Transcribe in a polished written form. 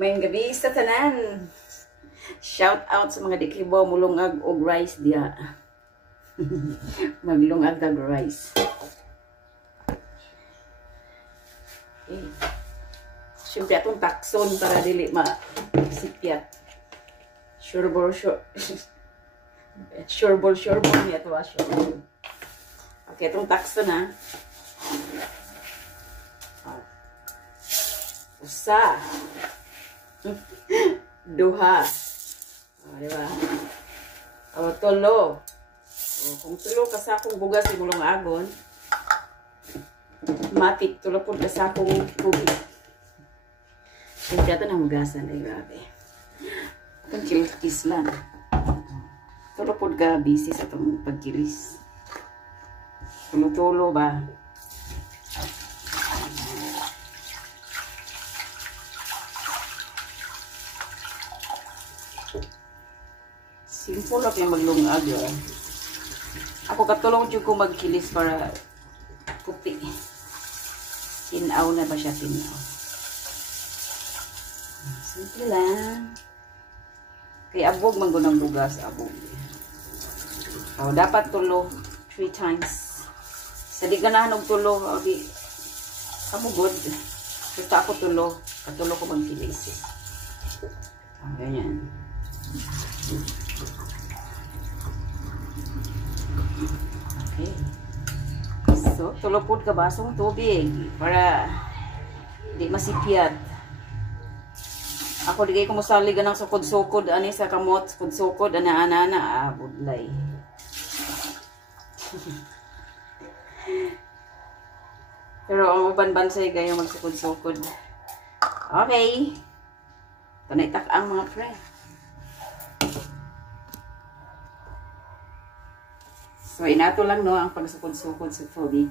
Mayong gabi sa tanan. Shout out sa mga dikibaw mulungag og rice diya. Maglungag og rice. Okay. Siyempre atong takson para dili masipyat. Sureball niya ito asyo. Okay, itong takson na. Usa. Duha. Diba? Tulo. Kung tulo ka sa akong bugas yung mulong agon, matik tulo po ka sa akong tubig. Siyempre ito na hugasan. Ay, grabe. Itong kilkis lang. Tulo po ka busy sa itong pagkilis. Tulo-tulo ba? Simple lang yung maglungag. Ako katulong dyan ko magkilis para puti. Tinaw na ba siya tinaw? Simple lang. Kaya abog man gunang bugas. Abog. So, dapat tulo 3 times. Sa di ganahan og tulo. O di kamugod. Basta ako tulo. Katulo ko magkilis. Ganyan. Okay. So, tulopod ka basong tubig para di masipyat. Ako di kayo kumusali ganang sukod-sukod ani sa kamot, sukod-sukod ana-ana budlay. Pero ang uban bansay kayo magsukod-sukod. Okay. Panaitak ang mga friend. So, inato lang no ang pagsukod-sukod sa tubig.